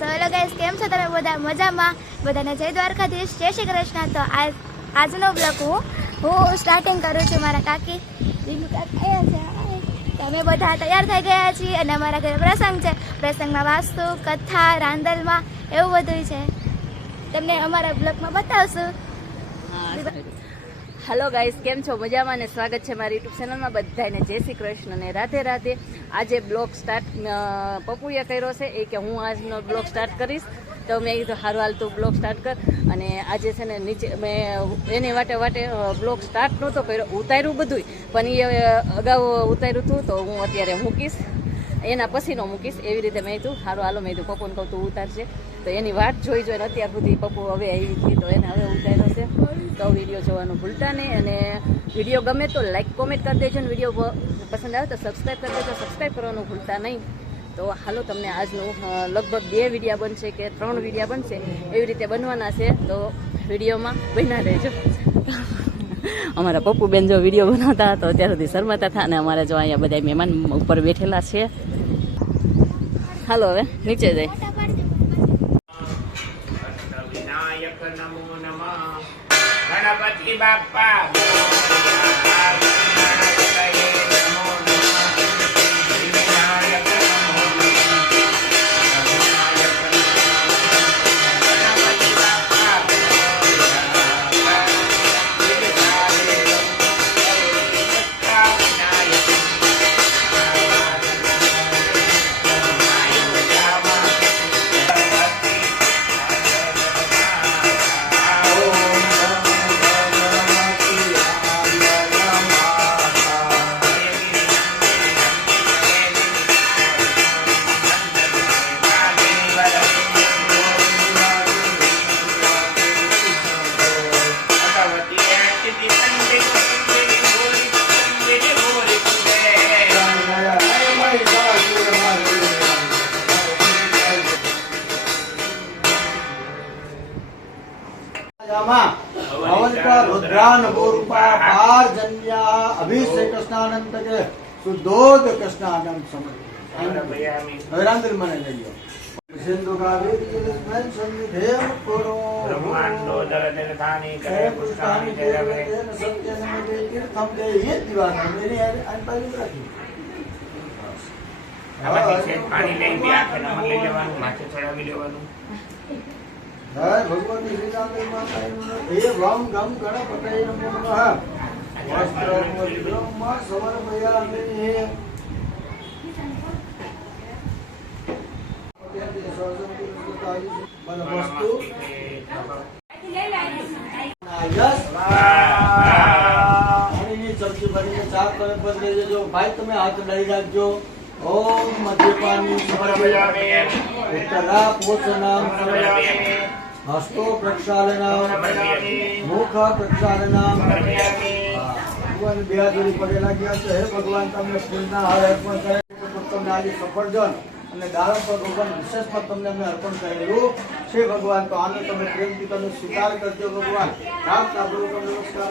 So hello guys, કેમ છો તમે બધા? મજામાં? બધાને જય દ્વારકાધીશ, જય શ્રી કૃષ્ણ. તો આજનો બ્લોગ હું સ્ટાર્ટિંગ કરું છું. મારા કાકી દીનુ કાકી આવ્યા છે. તો અમે બધા તૈયાર થઈ ગયા છીએ અને અમારા ઘરે પ્રસંગ છે. પ્રસંગમાં વાસ્તુ, કથા, રાંદલમાં એવું બધું છે. તમને અમારા બ્લોગમાં બતાવશું. હેલો ગાઈસ, કેમ છો? મજામાં ને સ્વાગત છે મારી યુટ્યુબ ચેનલમાં. બધાને જય શ્રી કૃષ્ણ ને રાધે રાધે. આજે બ્લોગ સ્ટાર્ટ પપ્પુએ કર્યો છે એ કે હું આજનો બ્લોગ સ્ટાર્ટ કરીશ, તો મેં કીધું સારું હાલ તું બ્લોગ સ્ટાર્ટ કર. અને આજે છે ને નીચે મેં એની વાટે બ્લોગ સ્ટાર્ટ નહોતો કર્યો, ઉતાર્યું બધું, પણ એ અગાઉ ઉતાર્યું હતું તો હું અત્યારે મૂકીશ, એના પછીનો મૂકીશ. એવી રીતે મેં કીધું સારું હાલો, મેં કીધું પપ્પુને કહું તું ઉતારશે. તો એની વાટ જોઈને અત્યાર સુધી પપ્પુ હવે આવી હતી, તો એને હવે ઉતાર્યો છે. તો વિડીયો જોવાનું ભૂલતા નહીં, અને વિડીયો ગમે તો લાઈક કોમેન્ટ કરી દેજો, ને વિડીયો પસંદ આવે તો સબસ્ક્રાઈબ કરી દેજો. સબસ્ક્રાઈબ કરવાનું ભૂલતા નહીં. તો હાલો, તમને આજનું લગભગ 2 વિડીયા બનશે કે 3 વિડીયા બનશે, એવી રીતે બનવાના છે. તો વિડીયોમાં બન્યા રહેજો. અમારા પપ્પુબેન જો વિડીયો બનાવતા તો અત્યાર સુધી શરમાતા હતા, અને અમારા જો અહીંયા બધા મહેમાન ઉપર બેઠેલા છે. હાલો હવે નીચે જાય. ગણપતિ બાપા रुद्रान गोरूपा पारजन्या अभिषेक स्नानंत के शुद्धोद कृष्णानंद समरांदर मन लियो सिंधु का वीर मन संविधेय करो ब्रह्मांडो जगत धानी करे पुष्टानि देवे सत्य नमते तीर्थम दे ये दीवार मेरी अनपली रखी આમાંથી છે પાણી લઈ ગયા કે નમક લઈ લેવાનું, માથે ચડાવી લેવાનું. હે ભગવાન શ્રી રામ માતા એ વામ ગમ ગણપતય નમો નમઃ વસ્ત્રમ બ્રહ્મ સમર્પયામિ વસ્તુ પાણીની ચમચી ભરીને ચા કરે બદલે દેજો. ભાઈ તમે હાથ ડાળી રાખજો. ઓમ મદ્યપાની સમર્પયામિ ઉત્તરા પોષનામ સમર્પયામિ હસ્તો પ્રક્ષાલનામ સમર્પયામિ મુખ પ્રક્ષાલનામ સમર્પયામિ. ભગવાન બે હાથ જોડી પગે લાગ્યા છે. હે ભગવાન, તમને ફૂલના હાર અર્પણ કરે, તમને આજે સફરજન અને દાડમ પર ભગવાન વિશેષમાં તમને અમે અર્પણ કરેલું છે. ભગવાન, તો આને તમે પ્રેમથી તમે સ્વીકાર કરજો. ભગવાન રામ સાબુ તમને નમસ્કાર.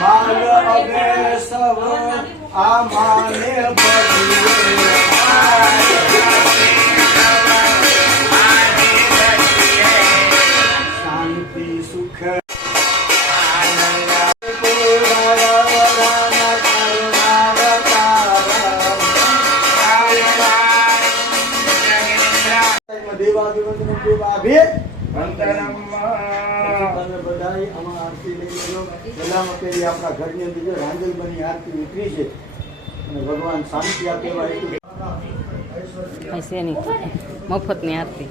માલ અભે સવ આ માને શાંતિ સુખ આપણા ઘરની અંદર જો રાંજલબની આરતી ઉતરી છે, અને ભગવાન શાંતિ આપે છે નહીં મફતની આરતી.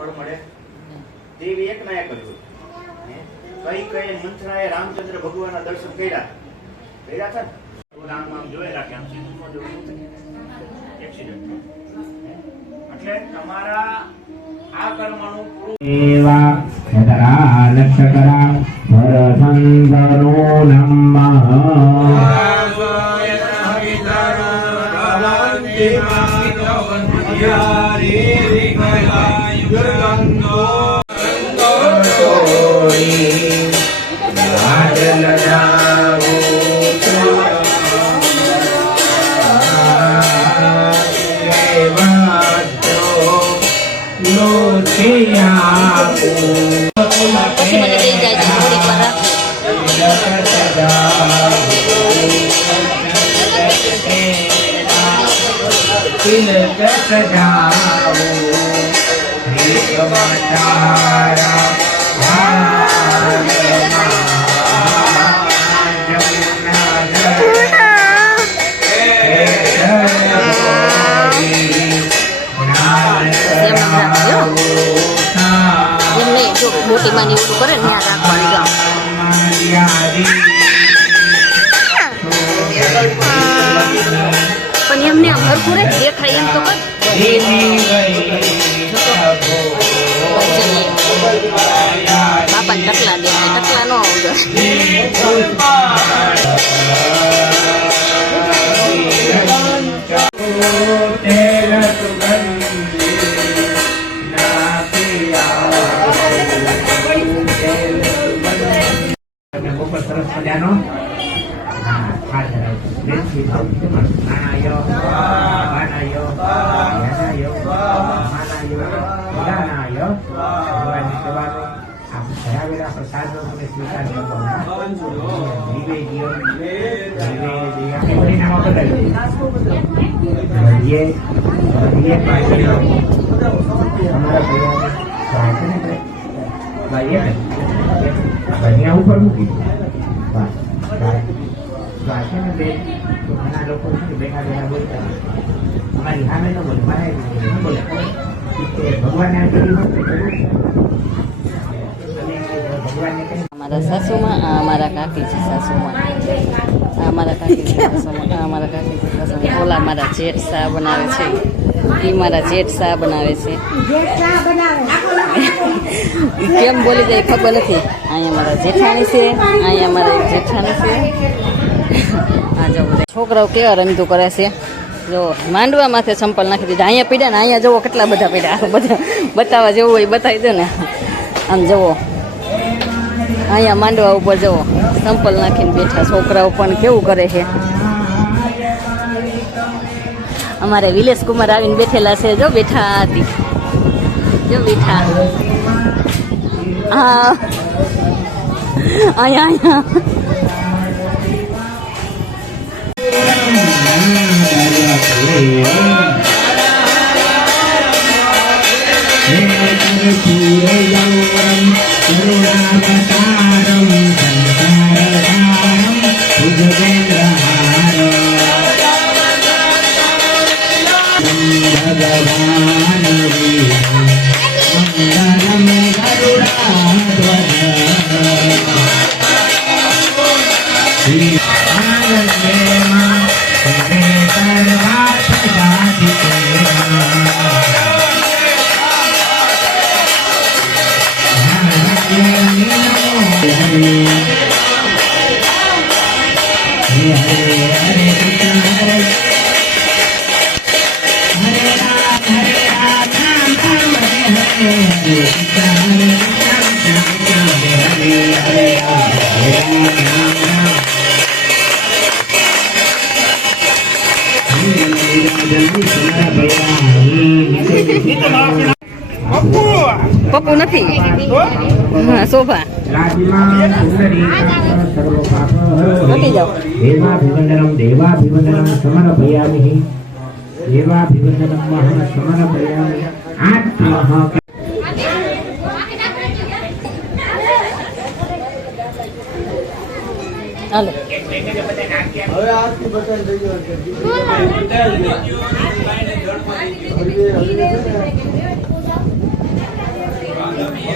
ફળ મળે તેવી એક ના એક જ હોય. કઈ કઈ મંથરાએ રામચંદ્ર ભગવાનના દર્શન કર્યા છે ને? રામ આમ જોઈ રાખે આમ સીધું ન જોયું એક્સિડન્ટ. એટલે તમારા આ કર્મનું પૂરું એવા યતરા લક્ષકરા ભરસંધનો નમઃ પછી મને લઈ જાય છે થોડીક વાર રાખો. એમ નહીં જો મોટી માની એવું કરે ને ત્યાં રાખવાની ગામ. પણ એમને આમ હરખું રે દેખાય એમ તો કર. બાપાને ટકલા દે ટકલા ન આવડે. બપોર સરસ મજાનો ધરાવેલા પ્રસાદનો તમે સ્વીકાર કરો. ઉપર મૂકી ઘણા લોકો બેઠા બેઠા બોલતા અમારી સામે ન બોલે મારે ન બોલે ભગવાનને અમારા સાસુમાં આ અમારા કાકી છે સાસુમાં. આ અમારા કાકી છે સાસુમાં. આ અમારા કાકી છે સાસુમાં. ઓલા મારા જેઠ સા બનાવે છે. એ મારા જેઠ સા બનાવે છે. કેમ બોલી જાય ખબર નથી. અહીંયા મારા જેઠાણી છે. અહીંયા મારા એક જેઠાણી છે. આ જો છોકરાઓ કેવા રમતું કરે છે. જો માંડવા માથે સંપલ નાખી દીધા. અહીંયા પીડ્યા ને અહીંયા જુઓ કેટલા બધા પીડ્યા. બધા બતાવવા જેવું હોય બતાવી દો ને. આમ જુઓ અહીંયા માંડવા ઉપર જુઓ સંપલ નાખીને બેઠા છોકરાઓ પણ કેવું કરે છે. અમારે વિલેશ કુમાર આવીને બેઠેલા છે. જો બેઠા હતી જો બેઠા. હા અહીંયા પપ્પુ નથી. હા શોભા નથી જાઓ. દેવાભિવંદનમ દેવાભિવંદનમ સમર્પયામિ દેવાભિવંદનમ સમર્પયામિ આત્મઃ. હાલો હવે આરતી બતાવી દઈએ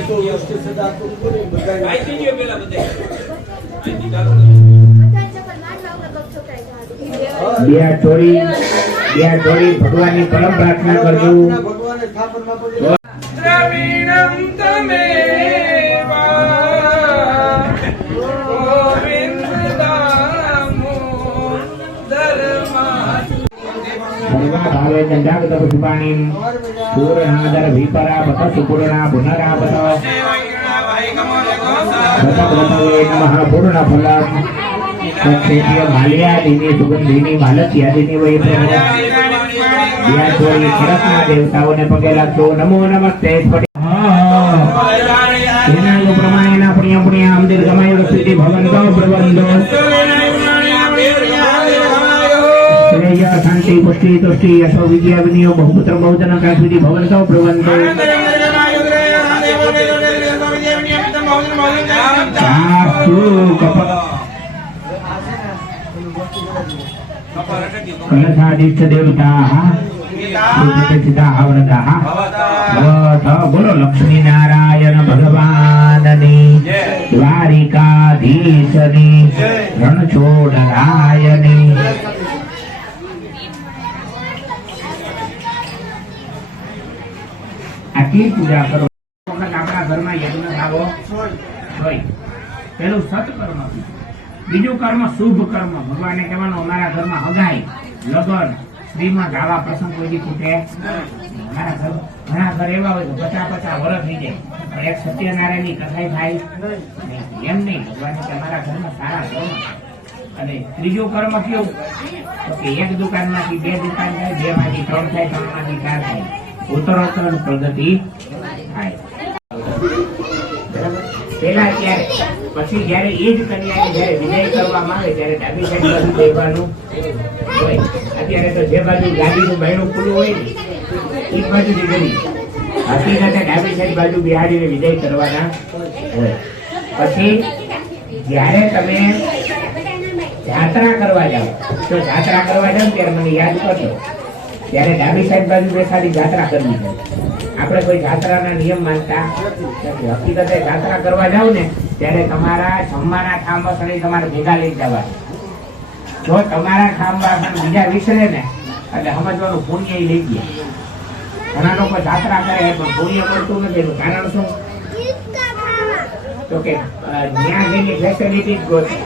તો વ્યવસ્થિત સદા તો પૂરી બધાય આઈથી ગયો પેલા બધા આઈથી ચાલો બધા ચક્કર મારવા વગર ગપ છોકરાએ જવા દીધું. બે જોડી ભગવાનની પરમ પ્રાર્થના કરજો. ભગવાને સ્થાપનમાં પડી દ્રવિણમ તમેવ ગોવિંદ દામોદરમા સર્વા ભાવે ચંદ્રાગત પુષ્પાણીમ પૂર્ણાદર વિપરા બત સુપૂર્ણા પુનરા બત બતવે નમઃ પૂર્ણ ફલમ સત્યેય માલ્યાદિની સુગંધિની માલત્યાદિની વૈ પ્રભુ જ્યાં જોઈ ખડકના દેવતાઓને પગે લાગજો. નમો નમસ્તે એના યો પ્રમાણેના પુણ્ય પુણ્ય અમદિર ગમાયો સિદ્ધિ ભવંતો પ્રબંધો શ્રેય શાંતિ પુષ્ટિ તુષ્ટિ યશો વિજય વિનિયો બહુપુત્ર બહુજન કાશવિધિ ભવંતો પ્રબંધો કલશાદિષ્ટ દેવતા બોલો લક્ષ્મી નારાયણ ભગવાનની દ્વારિકાધીશની રણછોડરાયની આટલી પૂજા કરો. વખત આપણા ઘરમાં યજ્ઞ થાવો હોય. પેલું સત્કર્મ, બીજું કર્મ શુભ કર્મ. ભગવાને કહેવાનું અમારા ઘરમાં હગાઈ લગન શ્રીમદ આવા પ્રસંગ કોઈ ખૂટે. અમારા ઘર ઘણા ઘર એવા હોય તો 50-50 વર્ષ થઈ જાય પણ એક સત્યનારાયણની કથાઈ થાય નહીં. એમ નહીં, ભગવાને કે અમારા ઘરમાં સારા કર્મ. અને ત્રીજું કર્મ કેવું તો કે એક દુકાનમાંથી 2 દુકાન થાય, 2 માંથી 3 થાય, 3 માંથી 4 થાય. ઉત્તરોત્તર પ્રગતિ થાય. પેલા ત્યારે પછી જયારે એ જ કન્યાને જયારે વિજય કરવામાં આવે ત્યારે ડાબી સાઈડ બાજુ દેવાનું હોય. અત્યારે તો જે બાજુ ગાડીનું બહેણું ખુલ્લું હોય ને એ બાજુથી ગરી હકીકતે ડાબી સાઈડ બાજુ બિહાડીને વિજય કરવાના હોય. પછી જયારે તમે જાત્રા કરવા જાઓ તો જાત્રા કરવા જાઓ ત્યારે મને યાદ કરજો. ત્યારે ડાબી સાઈડ બાજુ બેસાડી જાત્રા કરવી જોઈએ. આપણે કોઈ જાત્રાના નિયમ માનતા નથી. હકીકતે જાત્રા કરવા જાવ ને ત્યારે તમારા જમવાના ખામ વાસણ તમારે ભેગા લઈ જવા. જો તમારા ખામ વાસણ બીજા વિસરે ને એટલે સમજવાનું પુણ્ય લઈ ગયા. ઘણા લોકો જાત્રા કરે પણ પુણ્ય મળતું નથી. એનું કારણ શું? તો કે ત્યાં જઈને ફેસિલિટી જ ગોતે.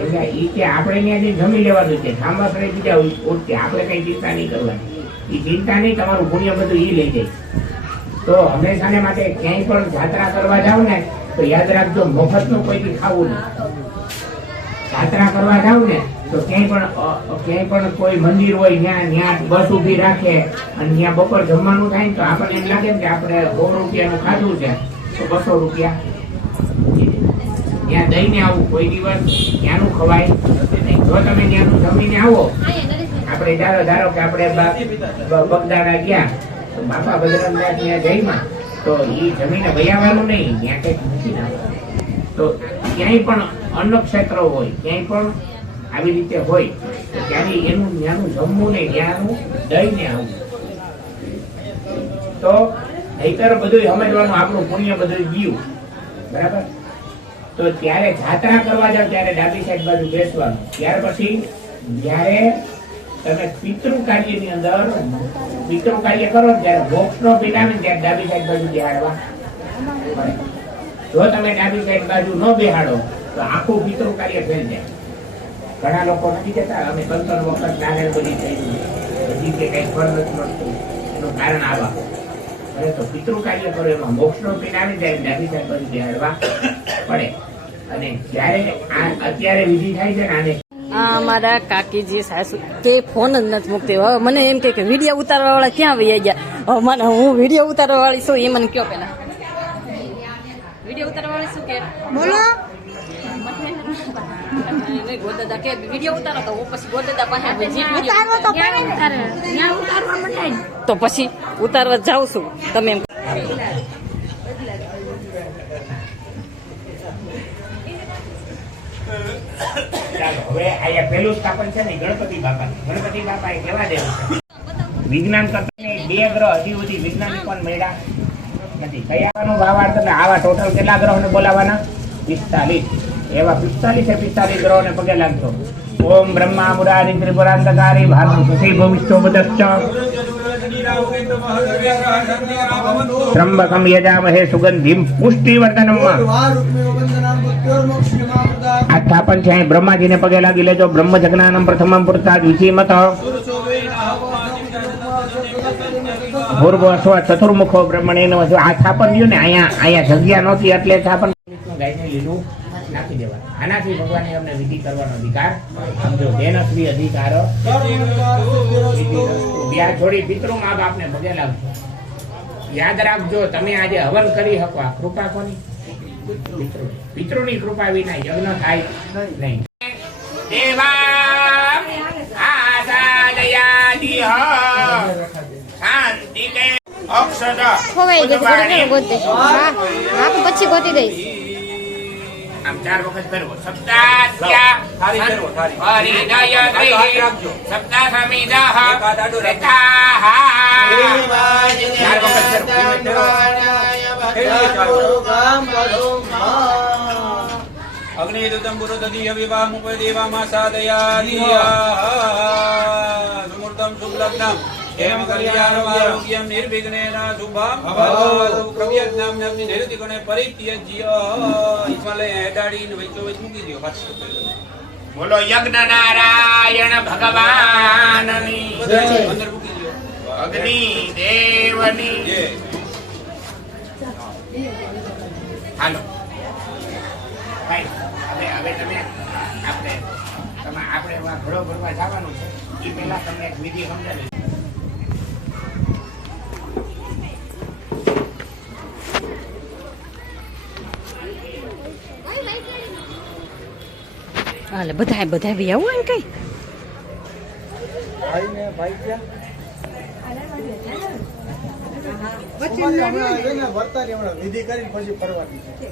એટલે એ કે આપણે ત્યાં જઈને જમી લેવાનું છે. ખામ વાસણ બીજા ઉઠશે, આપણે કઈ ચિંતા નહીં કરવાની. એ ચિંતા નહીં, તમારું પુણ્ય બધું એ લઈ જાય. તો હંમેશાને માટે ક્યાંય પણ જાત્રા કરવા જાવ ને તો યાદ રાખજો, મફતનું કોઈ બી ખાવું નહીં. જાત્રા કરવા જાવ ને તો ક્યાંય પણ કોઈ મંદિર હોય ત્યાં બસ ઊભી રાખે અને ત્યાં બપોર જમવાનું થાય ને તો આપણને એમ લાગે કે આપણે 100 રૂપિયાનું ખાધું છે તો 200 રૂપિયા ત્યાં દઈને આવું. કોઈ દિવસ ત્યાંનું ખવાય નહીં. જો તમે ત્યાંનું જમીને આવો, આપણે ધારો કે આપણે બગદાણા ગયા તો બાપા બજરંગદાસ ત્યાં જઈમાં તો એ જમીને વયાવાનું નહીં, ત્યાં કંઈક મૂકી નાખવાનું. તો ક્યાંય પણ અન્ન ક્ષેત્ર હોય, ક્યાંય પણ આવી રીતે હોય તો ત્યારે એનું ત્યાંનું જમવું નહીં, ત્યાંનું દઈને આવવું. તો નહીતર બધું સમજવાનું આપણું પુણ્ય બધું ગયું. બરાબર? તો ત્યારે જાત્રા કરવા જાવ ત્યારે ડાબી સાઈડ બાજુ બેસવાનું. ત્યાર પછી જયારે તમે પિતૃ કાર્યની અંદર પિતૃ કાર્ય કરો ત્યારે મોક્ષનો પિલાવે ત્યારે ડાબી સાઈડ બાજુ બેહાડવા પડે. જો તમે ડાબી સાઈડ બાજુ ન બેહાડો તો આખું પિતૃ કાર્ય ફેલ જાય. ઘણા લોકો નથી જતા અમે 3 વખત નારિયેળ બની થઈ હજી કે કઈ ફળ નથી મળતું. એનું કારણ આવા તો પિતૃ કાર્ય કરો એમાં મોક્ષનો પિલાવે ત્યારે ડાબી સાઈડ બાજુ બેહાડવા પડે. અને જ્યારે અત્યારે વિધિ થાય છે ને આને આ મારા કાકીજી સાસુ કે ફોન જ નથી મૂકતી. હવે મને એમ કે વિડીયો ઉતારવા વાળા ક્યાં વહી ગયા. હવે મને હું વિડીયો ઉતારવા વાળી છું એ મને કયો પેલા. વિડીયો ઉતારવા વાળી શું કે બોલો ગોદાદા કે વિડીયો ઉતારો તો હું પછી ગોદાદા પાસે તો પછી ઉતારવા જાઉં છું. તમે એમ ચાલો હવે અહીંયા પહેલું સ્થાપન છે ને ગણપતિ બાપા. ગણપતિ બાપા એ કેવા દેવ છે? વિજ્ઞાન કરતા 2 ગ્રહ હજી સુધી વિજ્ઞાનિકો મળ્યા નથી. કયાનું ભાવાર્થ એટલે આવા ટોટલ કેટલા ગ્રહોને બોલાવાના? 45. એવા 45 ગ્રહોને પગે લાગતો. ઓમ બ્રહ્મા મુરારી ત્રિપુરાંતકારી ભાનુ સુખી ભવિષ્યો બદશ્ચ ત્રંબકમ યજામહે સુગંધિમ પુષ્ટિવર્ધનમ. આ સ્થાપન છે અહીં બ્રહ્માજીને પગે લાગી લેજો. બ્રહ્મ જજ્ઞાનમ પ્રથમમ પુરતા વિચિમત પૂર્વ સ્વ ચતુર્મુખો બ્રહ્મણેન. આ સ્થાપન રહ્યું ને અહીંયા જગ્યા નહોતી એટલે સ્થાપન ગાયને લીલું નાખી દેવા. આનાથી ભગવાને અમને વિધિ કરવાનો અધિકાર સમજો. દેનશ્રી અધિકાર ત્યાં છોડી પિતૃ મા બાપને પગે લાગજો. યાદ રાખજો તમે આજે હવન કરી શકો. આ કૃપા કોની? પિતૃની કૃપા વિના યજ્ઞ થાય નહીં. દેવા આસાદયાદિહ શાંતિ કે અક્ષરા ખોવાઈ ગઈ થોડું ગોતી હા પછી ગોતી દઈશ. આમ 4 વખત ફેરવો. સપ્તાસ્યા હરિદય દ્વિ સપ્તા સમિદાહ રતાહ 4 વખત ફેરવો. અગ્નિદુતમ પુરોદધીય વિવાહમુપદેવા સાદયાદિયા સુમૂર્તમ શુભલગ્નમ એમ કલ્યાણમારોગ્યમ નિર્વિઘ્નેન શુભમ ભવતુ પ્રવ્યજ્ઞામ નમ્નિ નિરતિગુણે પરિત્યજ્ય. ઇસ્માલે હેડાડીને વચ્ચો વચ્ચ મૂકી દો. બોલો યજ્ઞ નારાયણ ભગવાનની અંદર મૂકી દો. અગ્નિ દેવની જય. હાલો ભાઈ હવે તમે આપણે ઘોડો ભરવા જવાનું છે. એ પહેલા તમને એક વિધિ સમજાવી. હાલે બધા બી આવું એમ કઈ ભાઈ ક્યાં? વિધિ કરી પછી ફરવાની છે.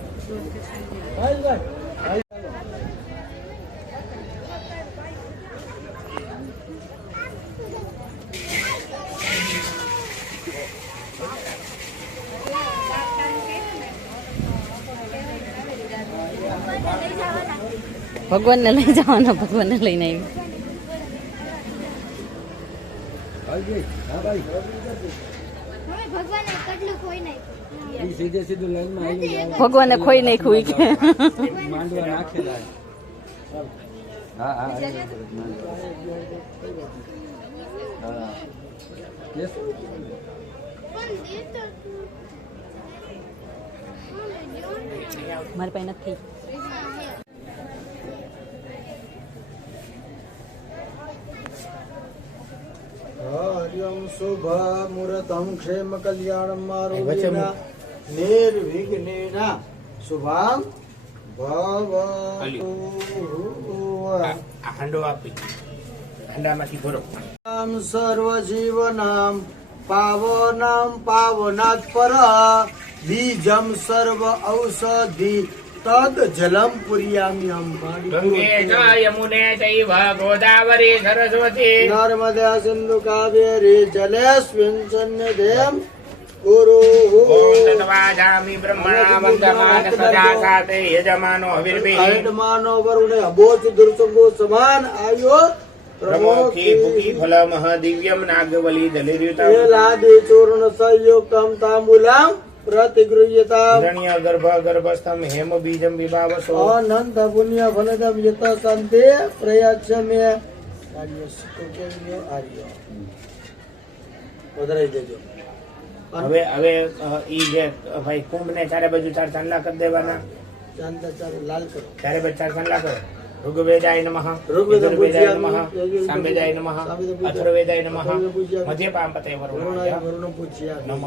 ભગવાનને લઈ જવાના. ભગવાનને લઈને આવી ભગવાને ખોઈ નાખ્યું કે મારી પાસે નથી. હરિયમ શુભ મુહૂર્તમ ક્ષેમ કલ્યાણમ આરોગ્યના નિર્વિઘ્નેના શુભમ ભવતુ. હાંડો આપી હાંડામાંથી ભરો. નામ સર્વ જીવનામ પાવનામ પાવનાત પર બીજમ સર્વ ઔષધિ તદ જલમ પુર્યામિ ગંગે ચ યમુને ચૈવ ગોદાવરી સરસ્વતી નર્મદા સિંધુ કાવેરી જલેસ્મિન સન્નિધિમ ગુરુ. ઓમ તત્વાજામિ બ્રહ્મણા વંદમાન સદા સાતે યજમાનો હવિર્ભિ યજમાનો વરુણે અબોચ દુર્સંગો સમાન આવ્યો પ્રમોખી ભૂખી ફલમઃ દિવ્યમ નાગવલી દલિર્યુતમ લાદે ચૂર્ણ સંયુક્તમ તાંબુલામ પ્રતિગૃહ્યતા હિરણ્ય ગર્ભસ્થમ હેમ બીજમ વિભાવસો અનંત પુણ્ય ફલદમ યત સંતે પ્રયાચ્યમે આર્ય સુકર્ય આર્ય. વધારી દેજો. હવે ઈ જે ભાઈ કુંભ ને ચારે બાજુ 4 ચાંદલા કરી દેવાના. ચાંદા ચાર લાલ કરો. ચારે બાજુ 4 ચાંદલા કરો. ઋગ્વેદાય નમઃ ઋગ્વેદમ યજુર્વેદાય નમઃ પૂજ્યામિ, સામવેદાય નમઃ સામવેદમ અથર્વેદાય નમઃ પૂજ્યામિ, મધ્યપામપતે વરુણાય વરુણાય વરુણ પૂજ્યામિ. નમઃ.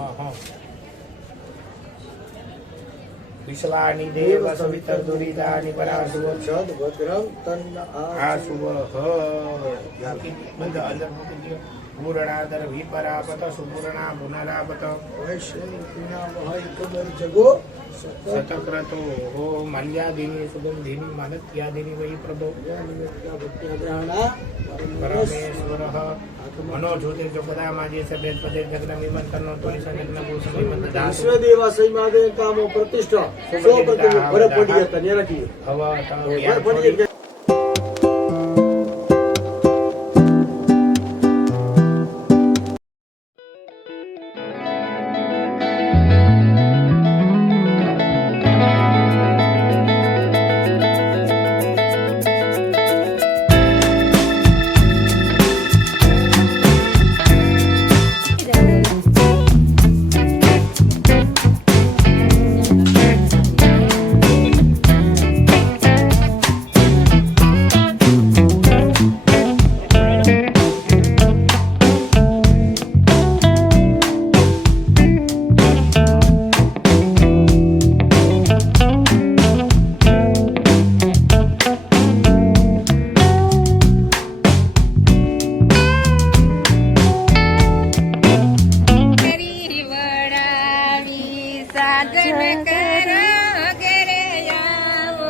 વિશ્વાની દેવ સવિતર દુરિતાની પરાશુવ છદ ભદ્રમ તન્ન આશુવ બંધ અંદર મૂકી દો. પૂર્ણાદર વિપરાપત સુપૂર્ણા પુનરાપત વૈશ્વના મહાકબર જગો સતક્રતો હો મલ્યાદિની સુગંધિની માનત્યાદિની વૈ પ્રભો પરમેશ્વરઃ મનો જ્યોતિર ચોપદામાં જે સભ્ય પદે જગના નિમંત્રણનો તોય સંજ્ઞા ભૂષણ નિમંત્ર દાસ વિશ્વદેવાસયમાં કામો પ્રતિષ્ઠા સો પ્રતિ ભર પડી હતા ને રાખી હવા ભર પડી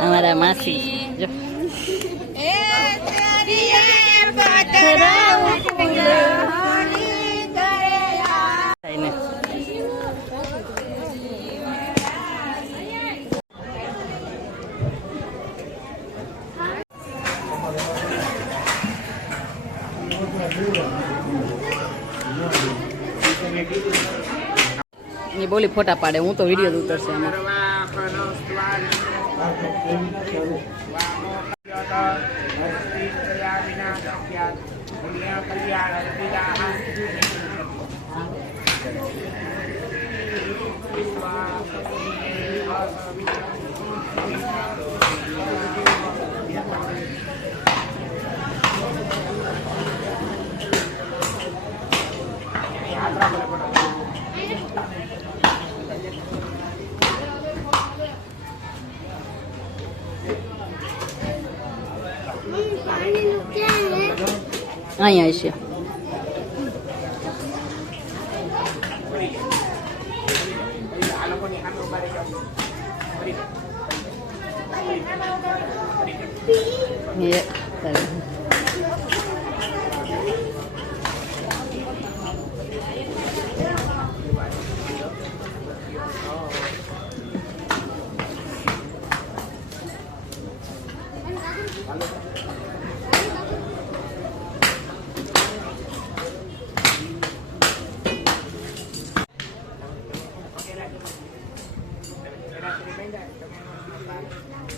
અમારા માસી જો થઈને. એ બોલી ફોટા પાડે, હું તો વિડીયો ઉતરશે આમાં. અહીંયા છે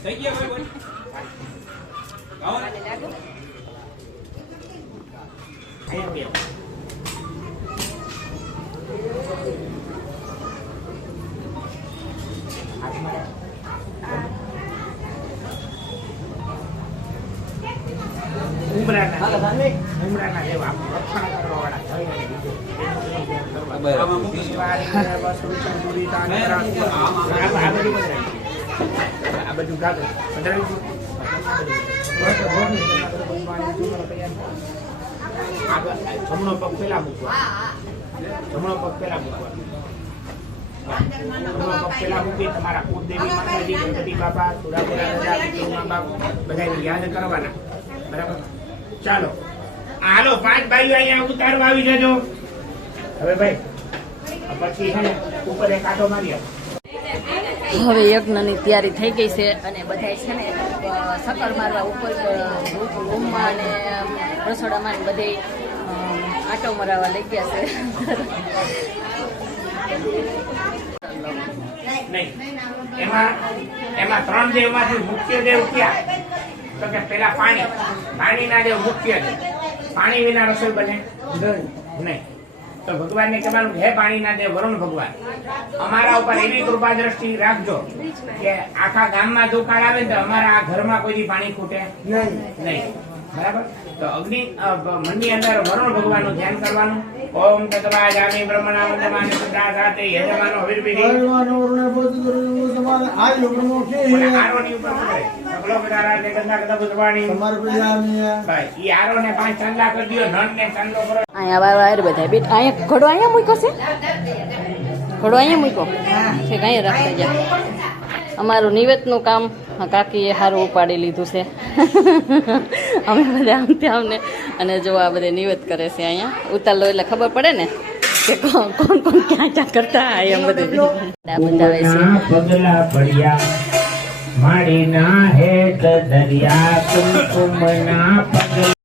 થઈ ગયા ભાઈ બોલ આવો ને ઉમરાના જેવા રક્ષણ કરવાવાળા આમાં મૂકી દો. આ બધું ગાતો જમણો પગ પેલા મૂકવા, જમણો પગ પેલા મૂકવા, જમણો પગ પેલા મૂકી તમારા કુળદેવી માતાજી, ગણપતિ બાપા, સુરાપુરા રાજા, વિષ્ણુ મા બાપ બધાને યાદ કરવાના. બરાબર, ચાલો હાલો 5 ભાઈઓ અહીંયા ઉતારવા આવી જજો. હવે ભાઈ પછી છે ને ઉપર એક આટો મારી આવો. હવે યજ્ઞની તૈયારી થઈ ગઈ છે અને બધા છે ને સકર મારવા ઉપર રૂમમાં અને રસોડામાં બધે આટો મરાવવા લઈ ગયા છે. નહીં એમાં 3 દેવમાંથી મુખ્ય દેવ ક્યાં? તો કે પેલા પાણીના દેવ મુખ્ય દેવ. પાણી વિના રસોઈ બને નહીં. તો ભગવાનને કહેવાનું હે પાણીના દેવ વરુણ ભગવાન, અમારા ઉપર એવી કૃપા દ્રષ્ટિ રાખજો કે આખા ગામમાં દુકાળ આવે ને તો અમારા આ ઘરમાં કોઈ પાણી ખૂટે નહીં. બરાબર, તો અગ્નિ મનની અંદર વરુણ ભગવાનનું ધ્યાન કરવાનું. ઓમ તત્વાજામી બ્રહ્મણા વંદમાને સદા સાથે યજમાનો હવિર્વિધિ આરોની ઉપર પડે સકલો કરારા ને ગંગા કદા ગુજવાણી ભાઈ ઈ આરોને 5 ચાંદલા કરી દયો, નન ને ચાંદલો કરો. અહીંયા વાયર બધા બેઠા. અહીંયા ઘડો અહીંયા મૂક્યો છે. ઘોડો અહીંયા મૂક્યો છે કઈ રાખતા ગયા. અમારું નિવેદનું કામ કાકીએ સારું ઉપાડી લીધું છે. અમે બધા આમ ત્યાં અમને અને જો આ બધે નિવેદ કરે છે અહીંયા ઉતાર લો એટલે ખબર પડે ને કે કોણ કોણ ક્યાં ક્યાં કરતા એમ બધું બતાવે છે. પગલા પડ્યા મારી ના હેત દરિયા કુમકુમના પગલા